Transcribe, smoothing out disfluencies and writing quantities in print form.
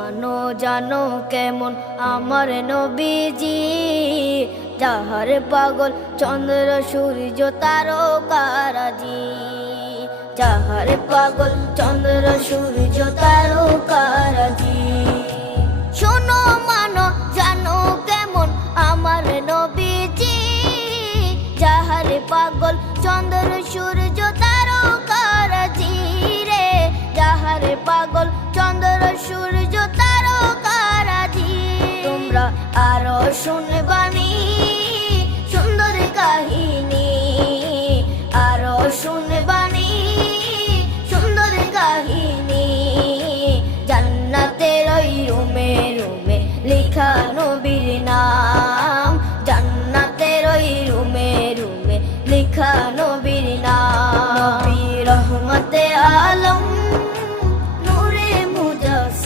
মানো জানো কেমন আমার নবীজি, যাহার পাগল চন্দ্র সূর্য তারকারাজি, যাহার পাগল চন্দ্র সূর্য তারকারাজি। শোনো মানো জানো কেমন আমার নবীজি, যাহার পাগল চন্দ্র সূর্য তারকারাজি রে, যাহার পাগল চন্দ্র সূর্য তারকারাজি। তোমরা আরো শুনবানি